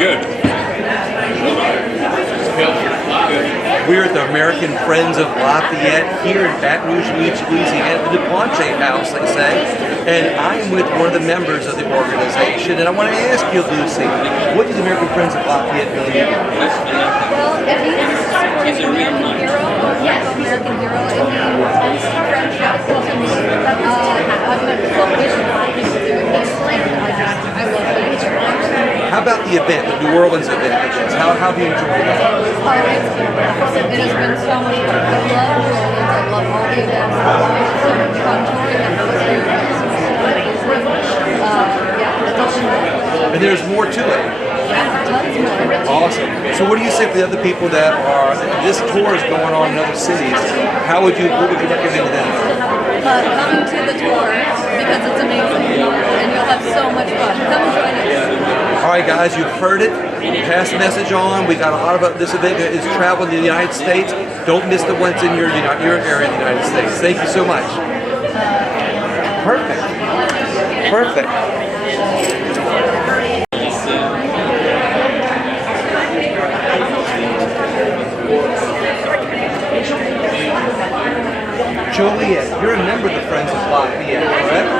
Good. We're at the American Friends of Lafayette here in Baton Rouge, Louisiana, the DuPonte House, they say. And I'm with one of the members of the organization, and I want to ask you, Lucy, what does American Friends of Lafayette really mean? Well, it means supporting an American hero. Yes, American hero. It means friendship, community. I'm a celebration of life. I love it. How about the event, the New Orleans event? How have you enjoyed that? Oh, it's beautiful. It has been so much fun. I love New Orleans. I love all the events. I love so much fun touring. I was there. Yeah, it's awesome. And there's more to it. Awesome. So what do you say for the other people that are, this tour is going on in other cities, what would you recommend to them? Coming to the tour because it's amazing and you'll have so much fun. Come and join us. All right, guys, you've heard it. Pass the message on. We got a lot about this event is traveling to the United States. Don't miss the ones in your area in the United States. Thank you so much. Perfect. Perfect. Joliet, you're a member of the Friends of Lafayette, correct?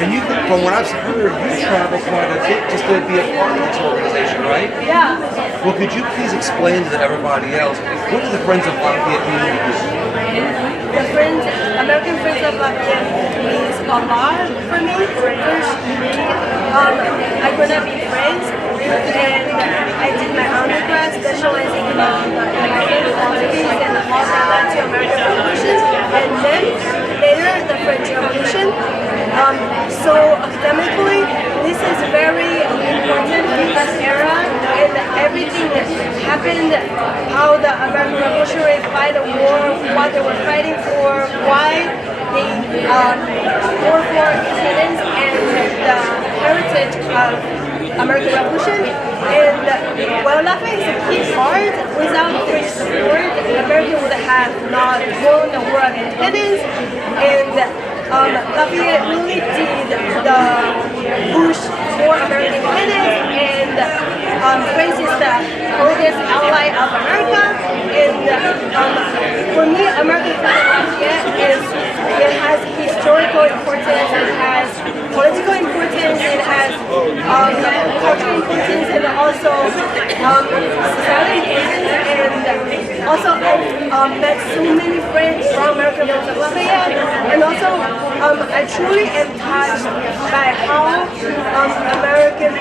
And you, from what I've heard, you travel quite a bit just to be a part of this organization, right? Yeah. Well, could you please explain to everybody else, what do the Friends of Lafayette mean to you? American Friends of Lafayette means a lot for me. First, I grew up in France, and I did my undergrad specializing in American politics and all that led to American Revolution, and then later the French Revolution. So academically, this is very important in this era, and everything that happened, how the American Revolutionaries fight the war, what they were fighting for, why they fought for independence, and the heritage of American Revolution. And while Lafayette is a key part, without French support, America would have not won the War of Independence. And Lafayette really did the push for American independence, and France is the oldest ally of America. And for me, American Lafayette has historical importance, it has political importance, it has cultural importance, and also society importance. And also I've met so many friends from American Friends of Lafayette, and also I truly am touched by how American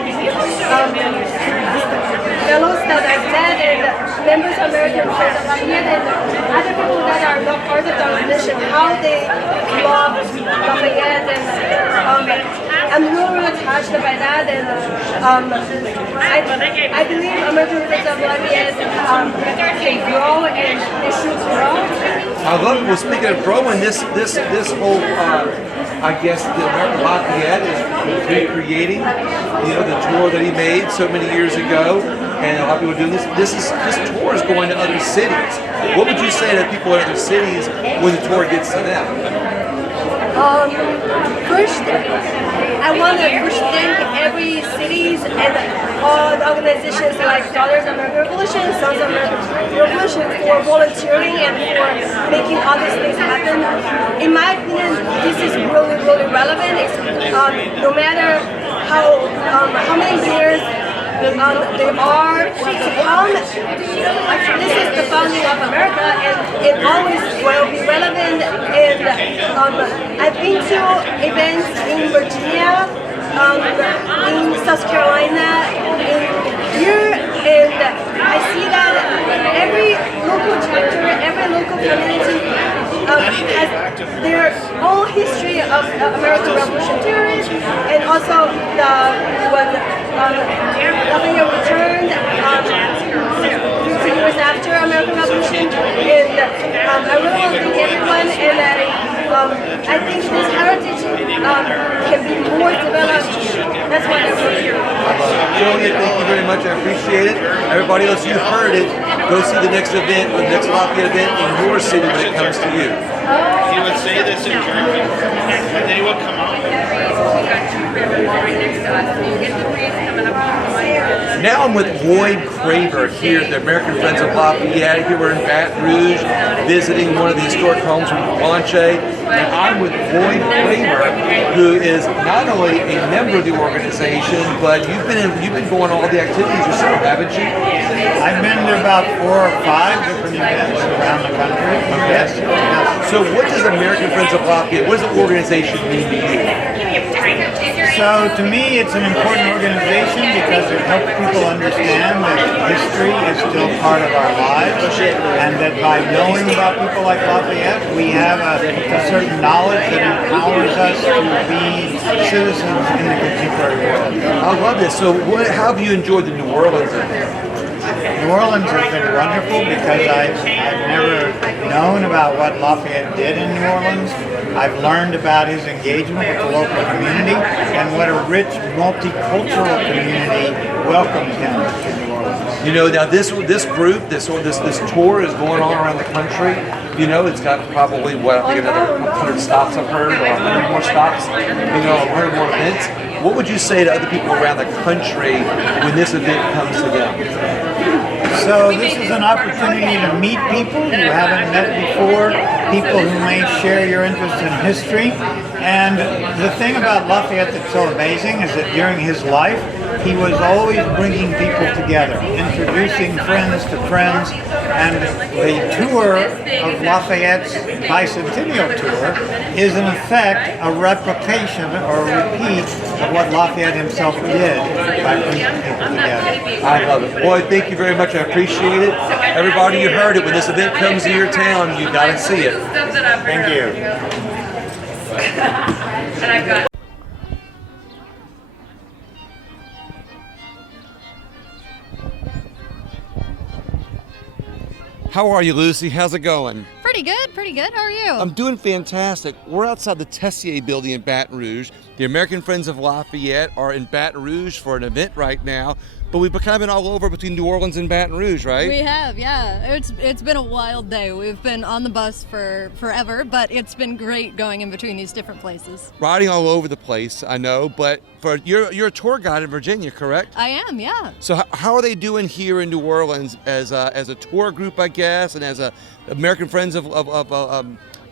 fellows that I've met and members of American Friends of Lafayette and other people that are not part of the organization, how they love Lafayette, and I'm really touched by that. And I believe American Friends of Lafayette can grow, and they should grow. I love it. Well, speaking of growing, this whole, I guess, the American Lafayette is recreating, the tour that he made so many years ago, and a lot of people are doing this. This tour is going to other cities. What would you say to people in other cities when the tour gets to them? First, I want to thank every cities and all the organizations like Daughters of American Revolution, Sons of American Revolution for volunteering and for making all these things happen. In my opinion, this is really, really relevant. It's, no matter how many years they are to come, this is the founding of America, and it always will be relevant. And I've been to events in Virginia, in South Carolina, in here, and I see that every local chapter, every local community has their own history of American Revolution theory, and also when Lafayette returned 50 years after American Revolution, and I really want to thank everyone, and I think this heritage can be more developed. That's why I'm here. Julia, thank you very much. I appreciate it. Everybody else, you heard it. Go see the next event, the next Lafayette event in your city when it comes to you. He would say this in German, and then he would come out. We got two rivers right next to us. You get the breeze coming up from the Now I'm with Lloyd Craver here at the American Friends of Lafayette. Here we're in Baton Rouge, visiting one of the historic homes from Guanche. And I'm with Lloyd Craver, who is not only a member of the organization, but you've been going to all the activities yourself, haven't you? I've been to about 4 or 5 different events around the country. Yes. So what does American Friends of Lafayette, what does the organization mean to you? So to me, it's an important organization because it helps people understand that history is still part of our lives, and that by knowing about people like Lafayette, we have a certain knowledge that empowers us to be citizens in the contemporary world. I love this. So how have you enjoyed the New Orleans event? New Orleans has been wonderful because I've never known about what Lafayette did in New Orleans. I've learned about his engagement with the local community and what a rich multicultural community welcomed him to New Orleans. You know, now this group, this tour is going on around the country. You know, it's got probably, I think another 100 stops I've heard, or 100 more stops, 100 more events. What would you say to other people around the country when this event comes to them? So this is an opportunity to meet people you haven't met before, people who may share your interest in history. And the thing about Lafayette that's so amazing is that during his life, he was always bringing people together, introducing friends to friends, and the tour of Lafayette's Bicentennial tour is in effect a replication or a repeat of what Lafayette himself did by bringing people together. I love it. Boy, thank you very much. I appreciate it. Everybody, you heard it. When this event comes to your town, you got to see it. Thank you. And I've got How are you, Lucy? How's it going? pretty good, pretty good. How are you? I'm doing fantastic. We're outside the Tessier building in Baton Rouge. The American Friends of Lafayette are in Baton Rouge for an event right now, but we've kind of been all over between New Orleans and Baton Rouge, right? We have, yeah. It's been a wild day. We've been on the bus for forever, but it's been great going in between these different places. Riding all over the place, I know, but you're a tour guide in Virginia, correct? I am, yeah. So how are they doing here in New Orleans as a tour group, I guess, and as a American Friends of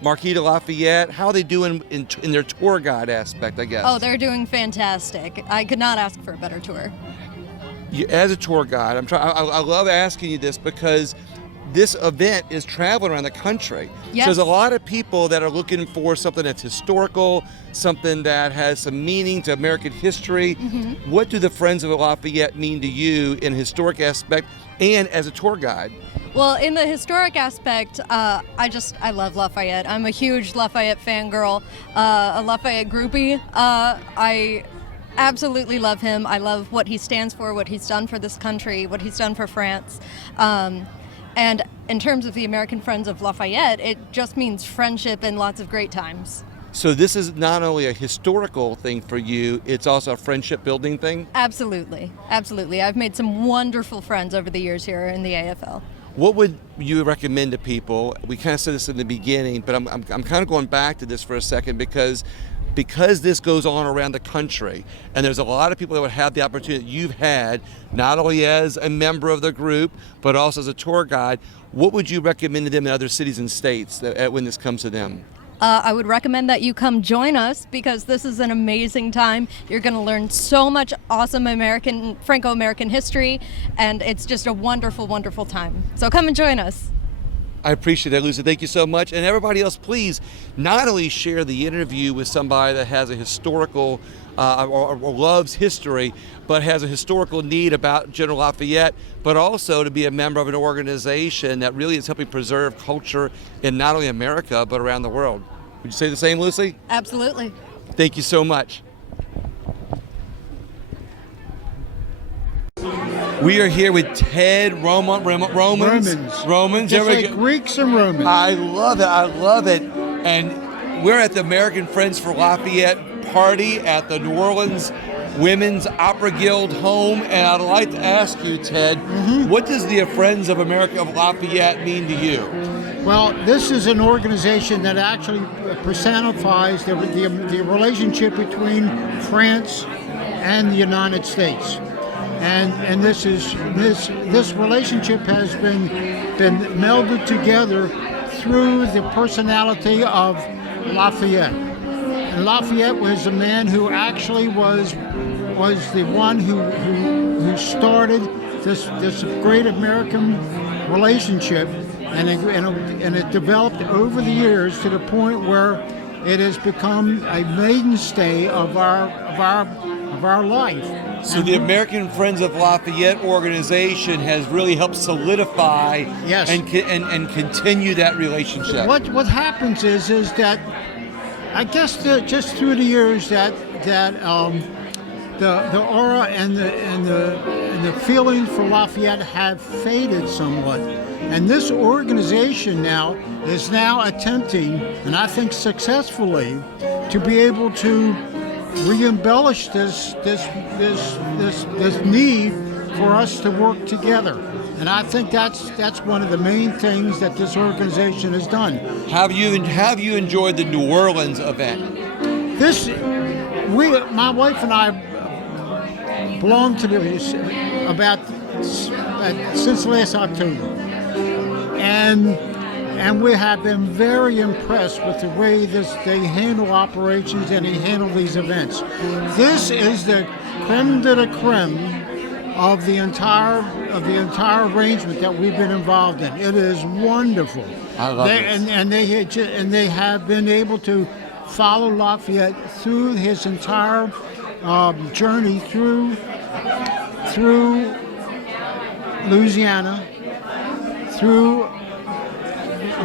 Marquis de Lafayette? How are they doing in their tour guide aspect, I guess? Oh, they're doing fantastic. I could not ask for a better tour. As a tour guide, I love asking you this because this event is traveling around the country. Yes. So there's a lot of people that are looking for something that's historical, something that has some meaning to American history. Mm-hmm. What do the Friends of Lafayette mean to you in a historic aspect and as a tour guide? Well, in the historic aspect, I love Lafayette. I'm a huge Lafayette fangirl, a Lafayette groupie. I absolutely love him. I love what he stands for, what he's done for this country, what he's done for France. And in terms of the American Friends of Lafayette, it just means friendship and lots of great times. So this is not only a historical thing for you, it's also a friendship building thing? Absolutely, absolutely. I've made some wonderful friends over the years here in the AFL. What would you recommend to people? We kind of said this in the beginning, but I'm kind of going back to this for a second because this goes on around the country, and there's a lot of people that would have the opportunity that you've had, not only as a member of the group, but also as a tour guide. What would you recommend to them in other cities and states when this comes to them? I would recommend that you come join us because this is an amazing time. You're going to learn so much awesome Franco-American history, and it's just a wonderful, wonderful time. So come and join us. I appreciate that, Lucy. Thank you so much. And everybody else, please not only share the interview with somebody that has a historical or loves history, but has a historical need about General Lafayette, but also to be a member of an organization that really is helping preserve culture in not only America, but around the world. Would you say the same, Lucy? Absolutely. Thank you so much. We are here with Ted Romans. Just like Greeks and Romans. I love it. And we're at the American Friends for Lafayette party at the New Orleans Women's Opera Guild home. And I'd like to ask you, Ted, what does the Friends of America of Lafayette mean to you? Well, this is an organization that actually personifies the relationship between France and the United States. and this relationship has been melded together through the personality of Lafayette. And Lafayette was the man who actually was the one who started this great American relationship, and it developed over the years to the point where it has become a mainstay of our life. So the American Friends of Lafayette organization has really helped solidify Yes. and continue that relationship. What happens is that I guess just through the years that the aura and the feelings for Lafayette have faded somewhat, and this organization now is attempting, and I think successfully, to be able to re-embellish this need for us to work together. And I think that's one of the main things that this organization has done. Have you enjoyed the New Orleans event? My wife and I belong to since last October, and we have been very impressed with the way they handle operations and they handle these events. This is the creme de la creme of the entire arrangement that we've been involved in. It is wonderful. I love it. And they have been able to follow Lafayette through his entire journey through Louisiana, through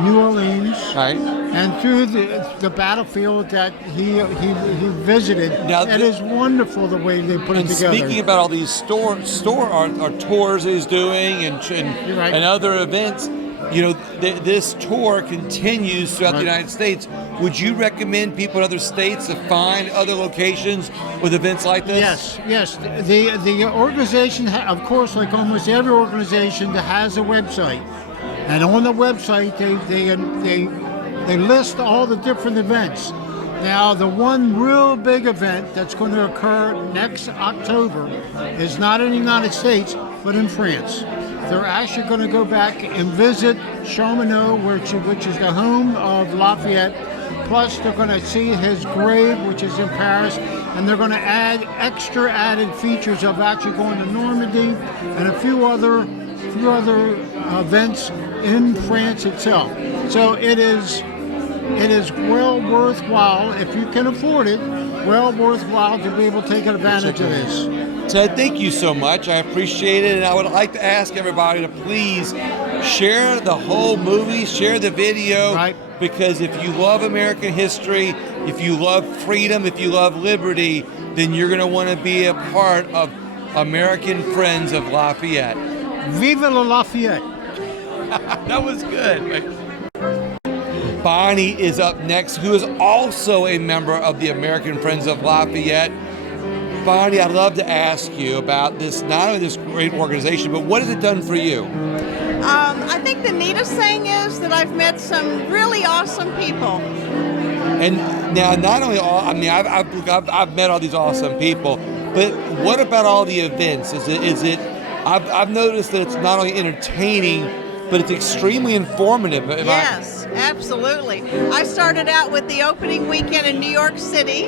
New Orleans, Right. and through the battlefield that he visited. Now, it is wonderful the way they put it And together. speaking about all these our tours he's doing and Right. and other events, this tour continues throughout the Right. United States. Would you recommend people in other states to find other locations with events like this? Yes. The organization, of course, like almost every organization, that has a website, and on the website they list all the different events. Now, the one real big event that's going to occur next October is not in the United States, but in France. They're actually going to go back and visit Chamonix, which is the home of Lafayette. Plus, they're going to see his grave, which is in Paris, and they're going to add added features of actually going to Normandy and a few other events in France itself. So it is well worthwhile, if you can afford it, well worthwhile to be able to take advantage of this. Ted, thank you so much. I appreciate it, and I would like to ask everybody to please share the whole movie, share the video, Right. because if you love American history, if you love freedom, if you love liberty, then you're going to want to be a part of American Friends of Lafayette. Vive la Lafayette! That was good. Bonnie is up next, who is also a member of the American Friends of Lafayette. Bonnie, I'd love to ask you about this, not only this great organization, but what has it done for you? I think the neatest thing is that I've met some really awesome people. And now, not only I've met all these awesome people, but what about all the events? I've noticed that it's not only entertaining, but it's extremely informative. Yes, absolutely. I started out with the opening weekend in New York City,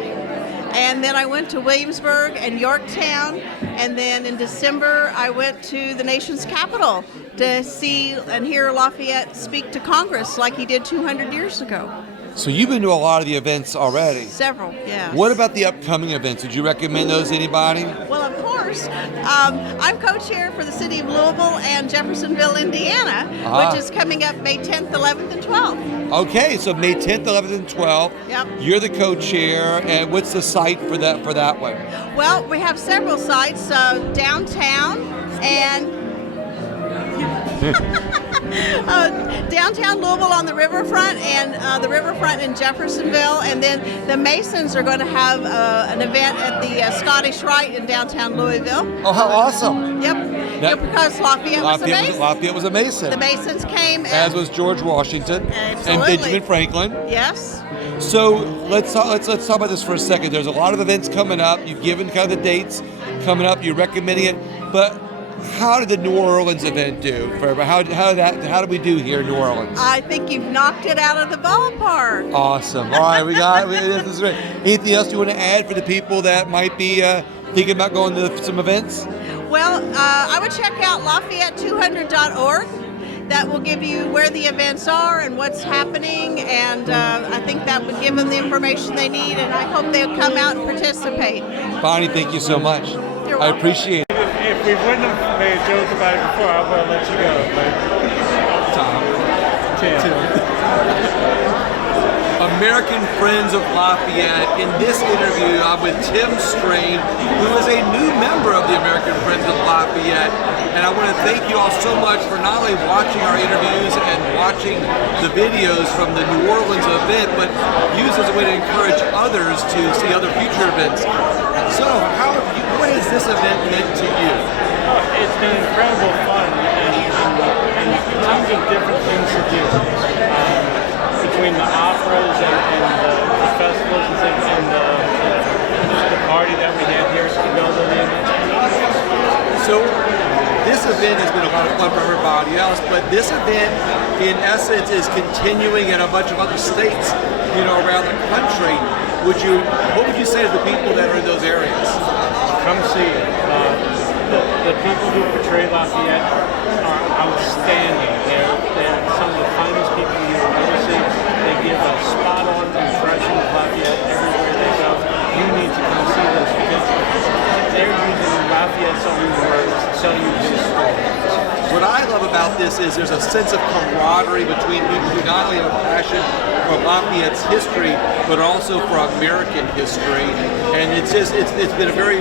and then I went to Williamsburg and Yorktown, and then in December I went to the nation's capital to see and hear Lafayette speak to Congress like he did 200 years ago. So you've been to a lot of the events already. Several, yeah. What about the upcoming events? Would you recommend those to anybody? Well, of course. I'm co-chair for the city of Louisville and Jeffersonville, Indiana, which is coming up May 10th, 11th, and 12th. Okay, so May 10th, 11th, and 12th. Yep. You're the co-chair, and what's the site for that one? Well, we have several sites, downtown and downtown Louisville on the riverfront, and the riverfront in Jeffersonville, and then the Masons are going to have an event at the Scottish Rite in downtown Louisville. Oh, how awesome! Yep, because Lafayette was a Mason. Lafayette was a Mason. The Masons came, as was George Washington and Absolutely. Benjamin Franklin. Yes. So let's talk about this for a second. There's a lot of events coming up. You've given kind of the dates coming up. You're recommending it. But how did the New Orleans event do? How did we do here in New Orleans? I think you've knocked it out of the ballpark. Awesome. All right, this is great. Anything else you want to add for the people that might be thinking about going to some events? Well, I would check out Lafayette200.org. That will give you where the events are and what's happening, and I think that would give them the information they need, and I hope they'll come out and participate. Bonnie, thank you so much. You're I welcome. appreciate it. If we wouldn't have made a joke about it before, I would have let you go. But Tim. American Friends of Lafayette. In this interview, I'm with Tim Strain, who is a new member of the American Friends of Lafayette. And I want to thank you all so much for not only watching our interviews and watching the videos from the New Orleans event, but use as a way to encourage others to see other future events. So, what has this event meant to you? It's been incredible fun and tons of different things to do. Between the operas and the festivals and things, and the party that we had here at the building. So this event has been a lot of fun for everybody else, but this event, in essence, is continuing in a bunch of other states, around the country. What would you say to the people that are in those areas? Come see it. The people who portray Lafayette are outstanding. They're some of the finest people you will ever see. They give a spot-on impression of Lafayette everywhere they go. You need to come see this because they're using Lafayette's own words to tell you his story. What I love about this is there's a sense of camaraderie between people who not only have a passion for Lafayette's history, but also for American history. And it's been a very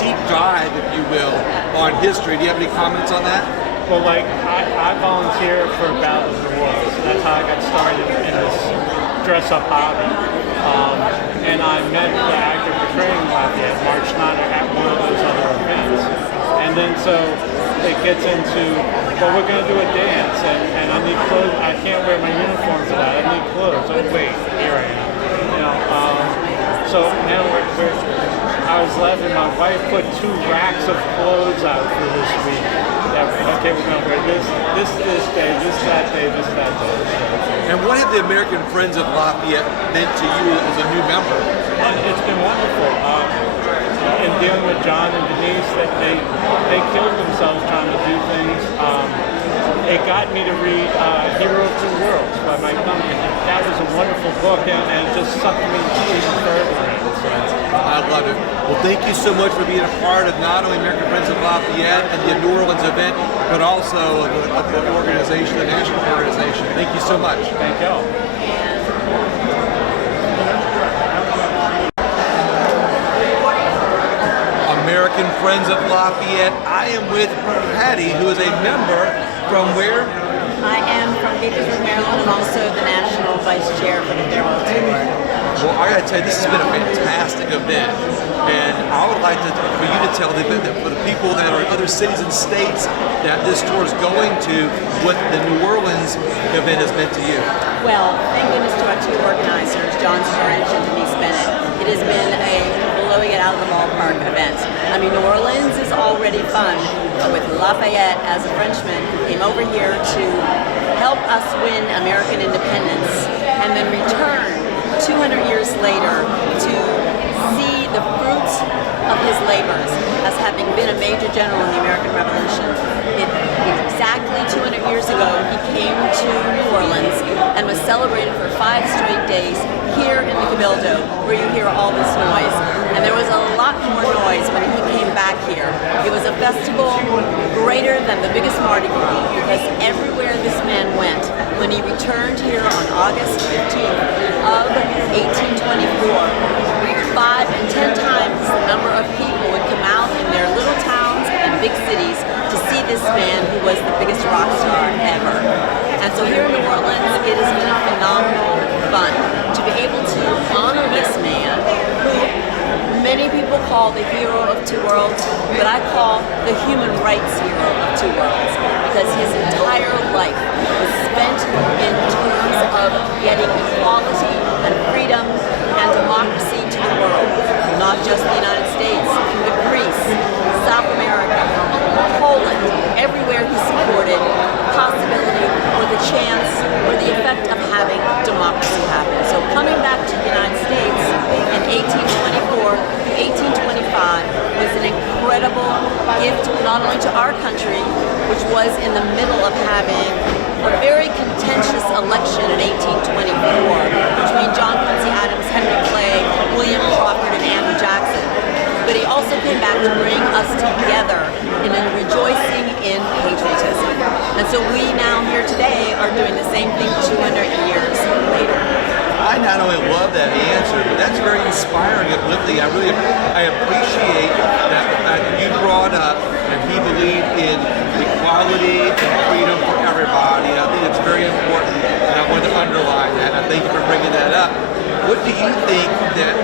deep dive, if you will, on history. Do you have any comments on that? Well, I volunteer for Battle of New Orleans. That's how I got started in this dress-up hobby. And I met the actor portraying Lafayette, Mark Schneider, at one of those other events. And then so it gets into, well, we're going to do a dance, and I need clothes. I can't wear my uniform for that. I need clothes. Oh, wait, here I am. So now I was laughing. My wife put 2 racks of clothes out for this week. Okay, we're going to wear this day, that day. And what have the American Friends of Lafayette meant to you as a new member? It's been wonderful. In dealing with John and Denise, that they killed themselves trying to do things. It got me to read Hero of Two Worlds by Mike Duncan. That was a wonderful book, and it just sucked me even further in. I love it. Well, thank you so much for being a part of not only American Friends of Lafayette and the New Orleans event, but also of the organization, the national organization. Thank you so much. Thank you. American Friends of Lafayette. I am with Patty, who is a member from where? I am from Gaithersburg, Maryland, and also the National Vice Chair for the Farewell Tour. Well, I gotta tell you, this has been a fantastic event, and I would like for you to tell for the people that are in other cities and states that this tour is going to, what the New Orleans event has meant to you. Well, thank goodness to our 2 organizers, John Sturridge and Denise Bennett. It has been a blowing it out of the ballpark event. I mean, New Orleans is already fun, but with Lafayette as a Frenchman who came over here to help us win American independence and then return 200 years later to see the fruits of his labors as having been a major general in the American Revolution. Exactly 200 years ago, he came to New Orleans and was celebrated for 5 straight days here in the Cabildo, where you hear all this noise. And there was a lot more noise when he came back here. It was a festival greater than the biggest Mardi Gras, because everywhere this man went, when he returned here on August 15th of 1824, 5 and 10 times the number of people would come out in their little towns and big cities to see this man who was the biggest rock star ever. And so here in New Orleans, it has been a phenomenal fun to be able to honor this man who many people call the hero of 2 worlds, but I call the human rights hero of 2 worlds, because his entire life was spent in terms of getting equality and freedom and democracy to the world, not just the United States, but Greece, South America, country, which was in the middle of having a very contentious election in 1824 between John Quincy Adams, Henry Clay, William Crawford, and Andrew Jackson. But he also came back to bring us together in a rejoicing in patriotism. And so we now here today are doing the same thing 200 years later. I not only love that answer, but that's very inspiring and uplifting. I appreciate that the fact that you brought up that he believed in equality and freedom for everybody. I think it's very important, and I want to underline that. I thank you for bringing that up. What do you think that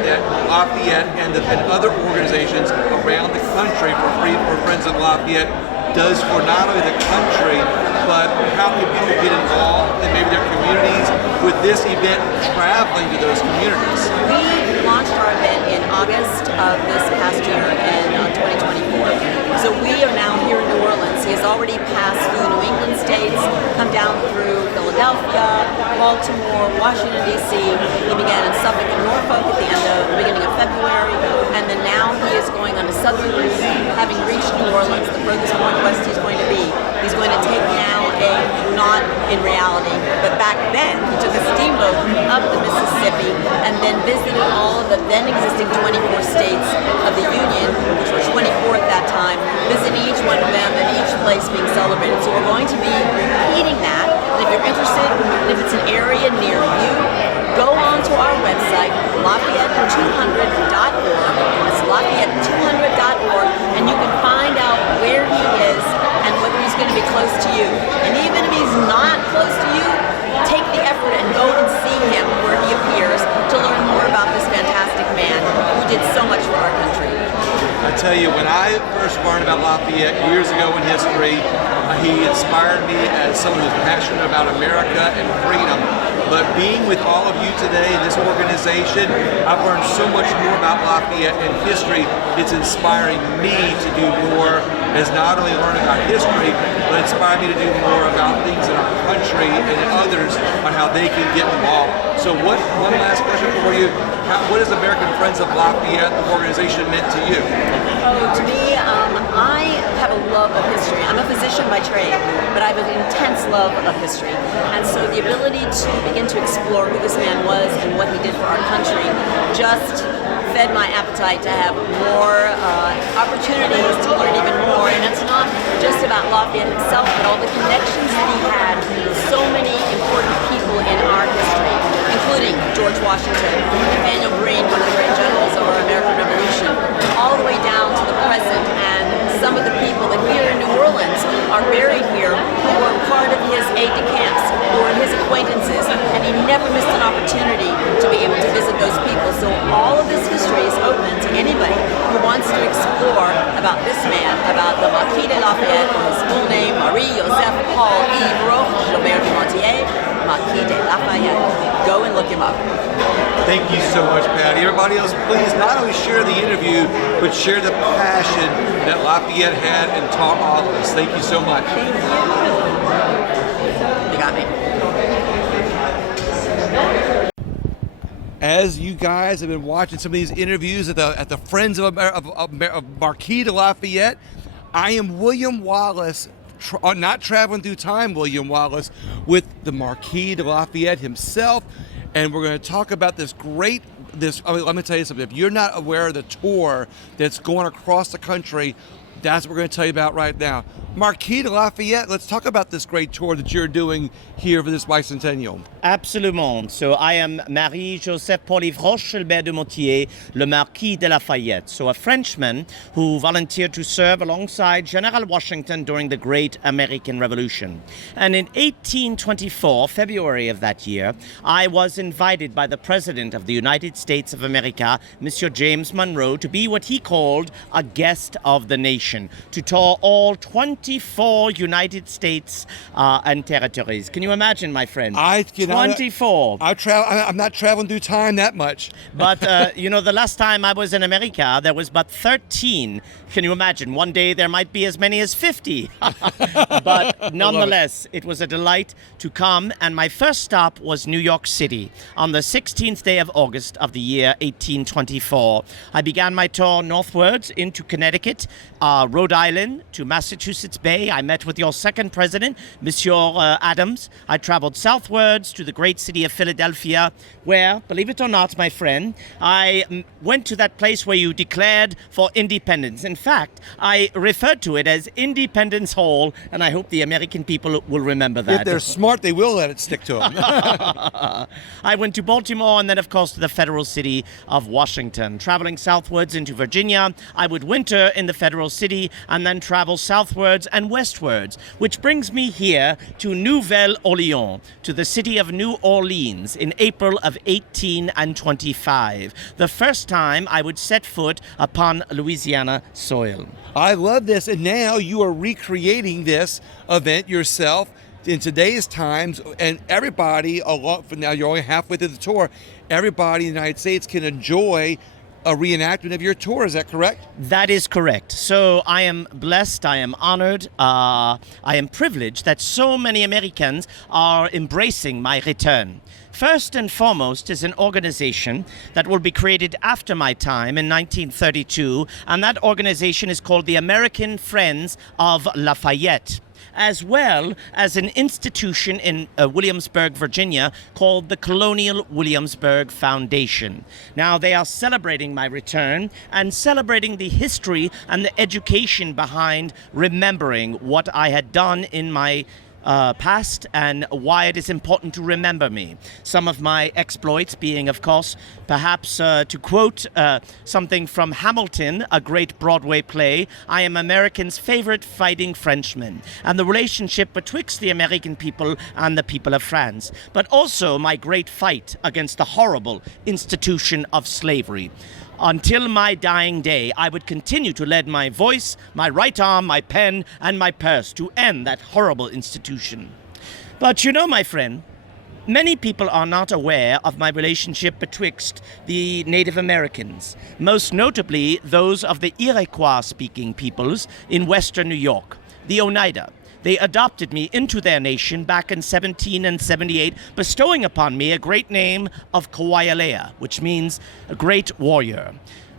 Lafayette and other organizations around the country for Friends of Lafayette does for not only the country, but how can people get involved in maybe their communities with this event traveling to those communities? We launched our event in August of this past year in 2024. So we are now here in New Orleans. He has already passed through the New England states, come down through Philadelphia, Baltimore, Washington, D.C. He began in Suffolk and Norfolk at the beginning of February, and then now he is going on a southern route, having reached New Orleans, the furthest point west he's going to be. He's going to take now not in reality, but back then he took a steamboat up the Mississippi and then visited all of the then existing 24 states of the Union, which were 24 at that time, visiting each one of them and each place being celebrated. So we're going to be repeating that. And if you're interested, and if it's an area near you, go on to our website, Lafayette200.org. That's Lafayette200.org, and you can find out where he is and whether he's going to be close to you. And even if he's not close to you, take the effort and go and see him where he appears to learn more about this fantastic man who did so much for our country. I tell you, when I first learned about Lafayette years ago in history, he inspired me as someone who's passionate about America and freedom. But being with all of you today in this organization, I've learned so much more about Lafayette and history. It's inspiring me to do more as not only learn about history, but inspire me to do more about things in our country and in others on how they can get involved. So one last question for you. What has American Friends of Lafayette, the organization, meant to you? Oh, to me, I have a love of history. I'm a physician by trade, but I have an intense love of history. And so the ability to begin to explore who this man was and what he did for our country just fed my appetite to have more opportunities to learn even more. And it's not just about Lafayette himself, but all the connections that he had with so many important people in our history, including George Washington, Nathaniel Greene, one of the great generals of our American Revolution, all the way down to the present, and some of the people that here in New Orleans are buried here who were part of his aide-de-camps, who were his acquaintances, and he never missed an opportunity to be able to visit those people. So all of this history is open to anybody who wants to explore about this man, about the Marquis de Lafayette, or his full name, Marie-Joseph Paul Yves Roch Gilbert du Motier, Marquis de Lafayette. Go and look him up. Thank you so much, Patty. Everybody else, please not only share the interview, but share the passion that Lafayette had and taught all of us. Thank you so much. You got me. As you guys have been watching some of these interviews at the Friends of Marquis de Lafayette, I am William Wallis, not traveling through time, William Wallis, with the Marquis de Lafayette himself, and we're going to talk about let me tell you something. If you're not aware of the tour that's going across the country, that's what we're going to tell you about right now. Marquis de Lafayette, let's talk about this great tour that you're doing here for this Bicentennial. Absolument. So I am Marie-Joseph Paul Yves Roch Gilbert du Motier, le Marquis de Lafayette. So a Frenchman who volunteered to serve alongside General Washington during the Great American Revolution. And in 1824, February of that year, I was invited by the President of the United States of America, Monsieur James Monroe, to be what he called a guest of the nation, to tour all 24 United States and territories. Can you imagine, my friend? 24. I'm not traveling through time that much. But, the last time I was in America, there was but 13. Can you imagine? One day there might be as many as 50. But nonetheless, it was a delight to come. And my first stop was New York City on the 16th day of August of the year 1824. I began my tour northwards into Connecticut, Rhode Island, to Massachusetts Massachusetts Bay. I met with your second president, Monsieur Adams. I traveled southwards to the great city of Philadelphia, where, believe it or not, my friend, I went to that place where you declared for independence. In fact, I referred to it as Independence Hall, and I hope the American people will remember that. If they're smart, they will let it stick to them. I went to Baltimore and then, of course, to the federal city of Washington. Traveling southwards into Virginia, I would winter in the federal city and then travel southwards and westwards, which brings me here to Nouvelle-Orléans, to the city of New Orleans in April of 1825, the first time I would set foot upon Louisiana soil. I love this, and now you are recreating this event yourself in today's times, and everybody, along from now you're only halfway through the tour, everybody in the United States can enjoy a reenactment of your tour. Is that correct? That is correct. So I am blessed, I am honored, I am privileged that so many Americans are embracing my return. First and foremost is an organization that will be created after my time in 1932, and that organization is called the American Friends of Lafayette, as well as an institution in Williamsburg, Virginia, called the Colonial Williamsburg Foundation. Now, they are celebrating my return and celebrating the history and the education behind remembering what I had done in my past and why it is important to remember me. Some of my exploits being, of course, perhaps to quote something from Hamilton, a great Broadway play, I am Americans' favorite fighting Frenchman, and the relationship betwixt the American people and the people of France, but also my great fight against the horrible institution of slavery. Until my dying day, I would continue to lend my voice, my right arm, my pen, and my purse to end that horrible institution. But you know, my friend, many people are not aware of my relationship betwixt the Native Americans, most notably those of the Iroquois-speaking peoples in western New York, the Oneida. They adopted me into their nation back in 1778, bestowing upon me a great name of Kawaialea, which means a great warrior.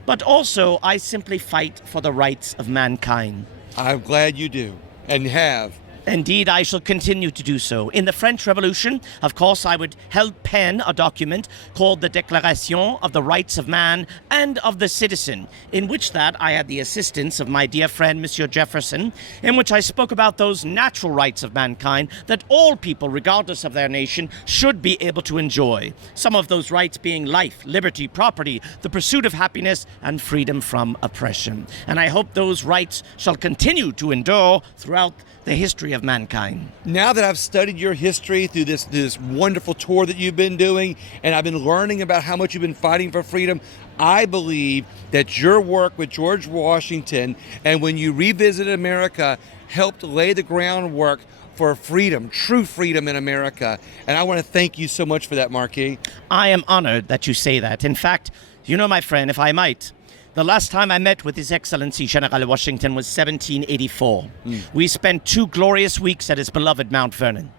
But also, I simply fight for the rights of mankind. I'm glad you do, and have. Indeed, I shall continue to do so. In the French Revolution, of course, I would help pen a document called the Declaration of the Rights of Man and of the Citizen, in which that I had the assistance of my dear friend, Monsieur Jefferson, in which I spoke about those natural rights of mankind that all people, regardless of their nation, should be able to enjoy. Some of those rights being life, liberty, property, the pursuit of happiness, and freedom from oppression. And I hope those rights shall continue to endure throughout the history of mankind. Now that I've studied your history through this wonderful tour that you've been doing, and I've been learning about how much you've been fighting for freedom, I believe that your work with George Washington and when you revisited America helped lay the groundwork for freedom, true freedom in America. And I want to thank you so much for that, Marquis. I am honored that you say that. In fact, you know, my friend, if I might, the last time I met with His Excellency General Washington was 1784. We spent 2 glorious weeks at his beloved Mount Vernon.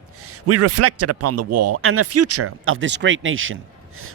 We reflected upon the war and the future of this great nation.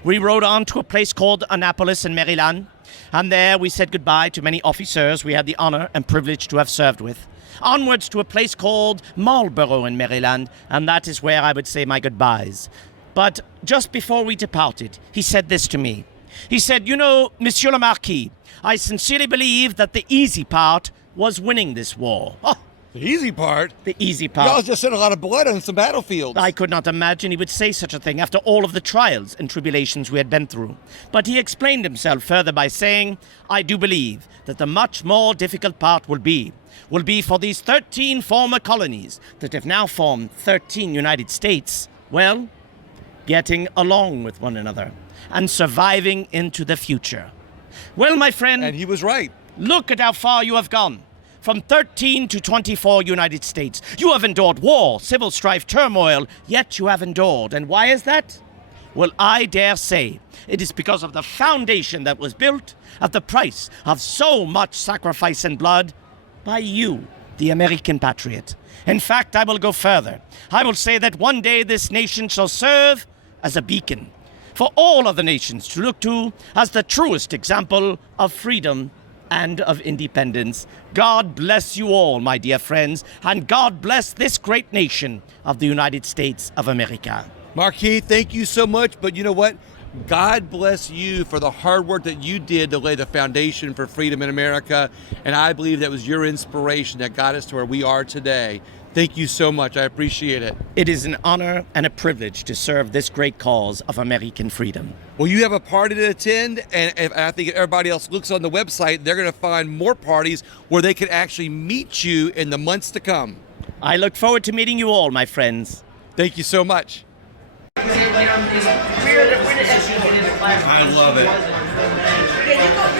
We rode on to a place called Annapolis in Maryland, and there we said goodbye to many officers we had the honor and privilege to have served with. Onwards to a place called Marlborough in Maryland, and that is where I would say my goodbyes. But just before we departed, he said this to me. He said, you know, Monsieur le Marquis, I sincerely believe that the easy part was winning this war. Oh, the easy part? The easy part. Y'all just sent a lot of blood on some battlefields. I could not imagine he would say such a thing after all of the trials and tribulations we had been through. But he explained himself further by saying, I do believe that the much more difficult part will be for these 13 former colonies that have now formed 13 United States, well, getting along with one another and surviving into the future. Well, my friend... And he was right. Look at how far you have gone. From 13 to 24 United States. You have endured war, civil strife, turmoil, yet you have endured. And why is that? Well, I dare say it is because of the foundation that was built at the price of so much sacrifice and blood by you, the American patriot. In fact, I will go further. I will say that one day this nation shall serve as a beacon for all other nations to look to as the truest example of freedom and of independence. God bless you all, my dear friends, and God bless this great nation of the United States of America. Marquis, thank you so much, but you know what? God bless you for the hard work that you did to lay the foundation for freedom in America, and I believe that was your inspiration that got us to where we are today. Thank you so much. I appreciate it. It is an honor and a privilege to serve this great cause of American freedom. Well, you have a party to attend, and I think if everybody else looks on the website, they're going to find more parties where they can actually meet you in the months to come. I look forward to meeting you all, my friends. Thank you so much. I love it.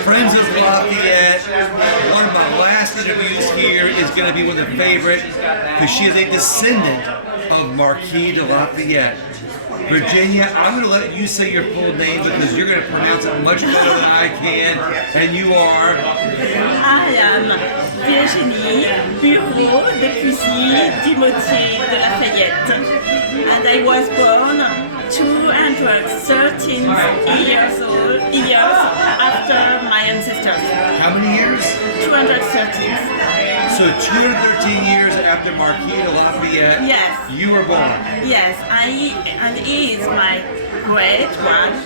Friends of Lafayette, one of my last interviews here is going to be one of the favorite because she is a descendant of Marquis de Lafayette. Virginia, I'm going to let you say your full name because you're going to pronounce it much better than I can, and you are? I am Virginie Bureau de Fusil du Motier de Lafayette, and I was born 213 years after my ancestors. How many years? 213. So 213 years after Marquis de Lafayette, yes, you were born. Yes, and he is my great grandfather.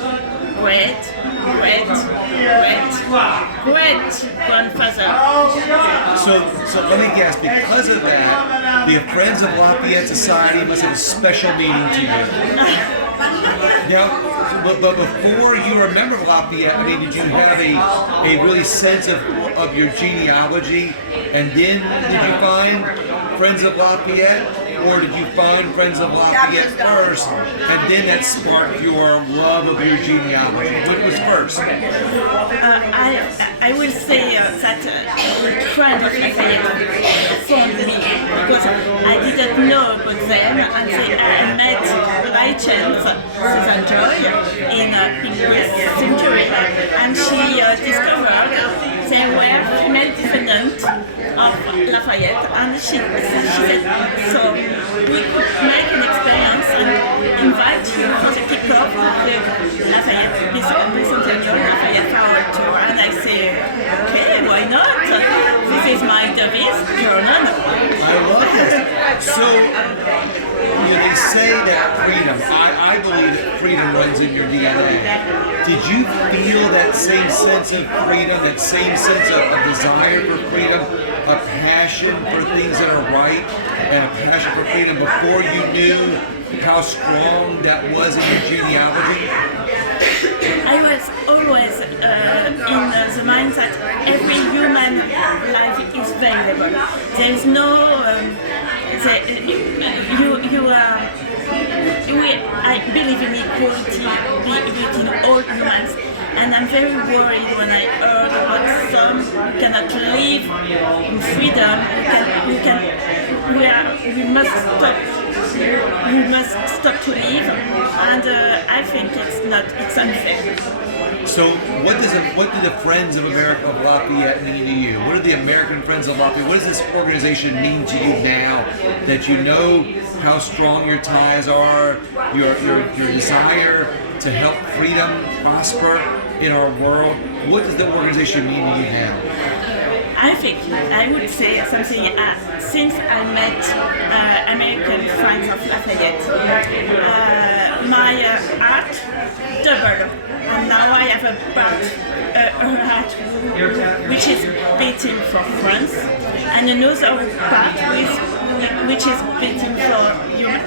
So let me guess, because of that, the Friends of Lafayette Society must have a special meaning to you. Now, but before you were a member of Lafayette, I mean, did you have a really sense of your genealogy? And then did you find Friends of Lafayette? Or did you find Friends of Lafayette first, and then that sparked your love of your genealogy? What was first? I will say that Friends of Lafayette found me because I didn't know about them, and I met by chance Susan Joy in this century, and she discovered they were female descendants of Lafayette, and she said, so we could make an experience and invite you for the kickoff of the Lafayette Bicentennial Lafayette Flower Tour. And I say, okay, why not? This is my Davis journal. I love this. So, they say that freedom, I believe that freedom runs in your DNA. Did you feel that same sense of freedom, that same sense of desire for freedom, a passion for things that are right, and a passion for freedom before you knew how strong that was in your genealogy? I was always in the mind that every human life is valuable. There is no, I believe in equality between all humans. And I'm very worried when I heard about some who cannot live in freedom. We must stop to live, and I think it's unfair. So what do the Friends of America of Lafayette mean to you? What do the American Friends of Lafayette, what does this organization mean to you now that you know how strong your ties are, your desire to help freedom prosper in our world? What does the organization mean to you now? I think I would say something. Since I met American Friends of Lafayette, my heart doubled, and now I have a heart which is beating for France, and another part which is beating for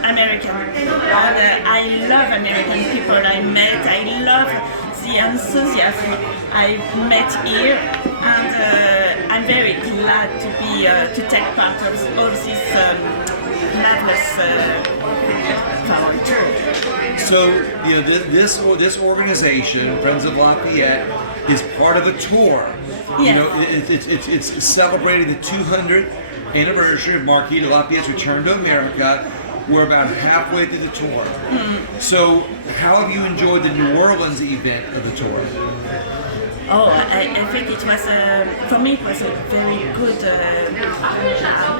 American. And I love American people I met. I love the enthusiasm I met here, and I'm very glad to be to take part of all this marvelous volunteer. So this organization, Friends of Lafayette, is part of a tour. Yes. It's celebrating the 200th anniversary of Marquis de Lafayette's return to America. We're about halfway through the tour. So how have you enjoyed the New Orleans event of the tour? I think it was, for me, it was a very good.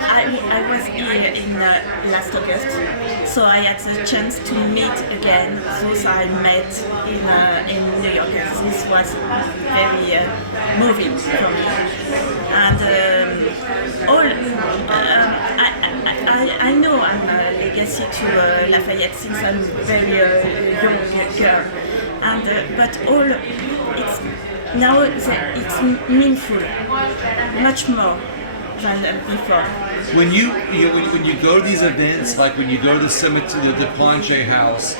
I was here in last August, so I had the chance to meet again those I met in New York. This was very moving for me. And I know I'm a legacy to Lafayette since I'm very young girl, and but all it's now it's meaningful, much more than before. When you when you go to these events, like when you go to the cemetery, the Planche House,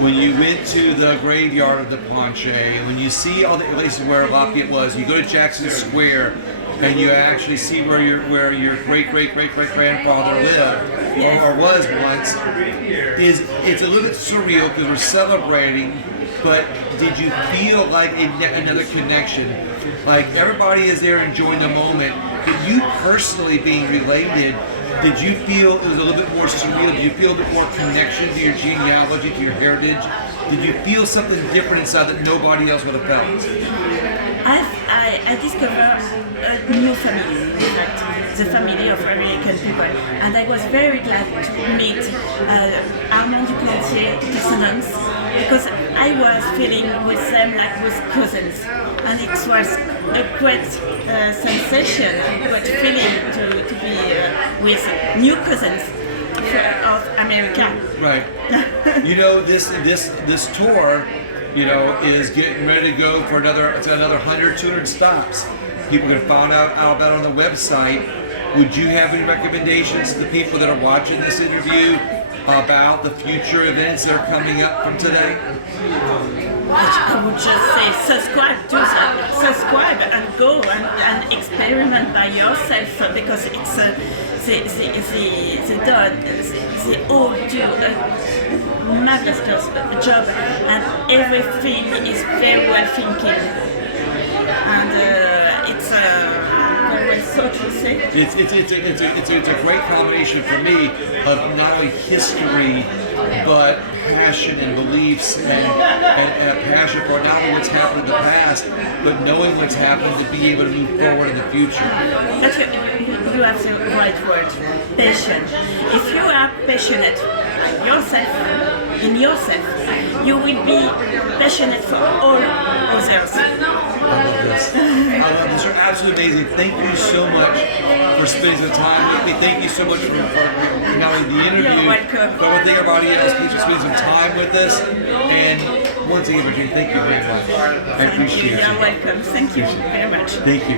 when you went to the graveyard of the Planche, when you see all the places where Lafayette was, you go to Jackson Square, and you actually see where your great grandfather lived or was once. It's a little bit surreal because we're celebrating. But did you feel like another connection? Like everybody is there enjoying the moment, but you personally being related, did you feel it was a little bit more surreal? Did you feel a bit more connection to your genealogy, to your heritage? Did you feel something different inside that nobody else would have felt? I discovered a new family, in fact, the family of American people, and I was very glad to meet Armand Duplantier descendants, because I was feeling with them like with cousins, and it was a great sensation, a great feeling to be with new cousins of America. Right. You know, this tour, you know, is getting ready to go for another 100, 200 stops. People can find out about it on the website. Would you have any recommendations to the people that are watching this interview about the future events that are coming up from today? I would just say subscribe to that. Subscribe and go and experiment by yourself, because it's they all do a marvelous job, and everything is very well thinking, and it's very so to say. It's a great combination for me of not only history but passion and beliefs and a passion for not only what's happened in the past, but knowing what's happened to be able to move forward in the future. You have the right word, passion. If you are passionate in yourself, you will be passionate for all others. I love this. I love this. You're absolutely amazing. Thank you so much for spending some time with me. Thank you so much for not only the interview, but I want to thank everybody else for spending some time with us. And once again, Virginia, thank you very much. I appreciate it. You're welcome. Thank you very much. Thank you.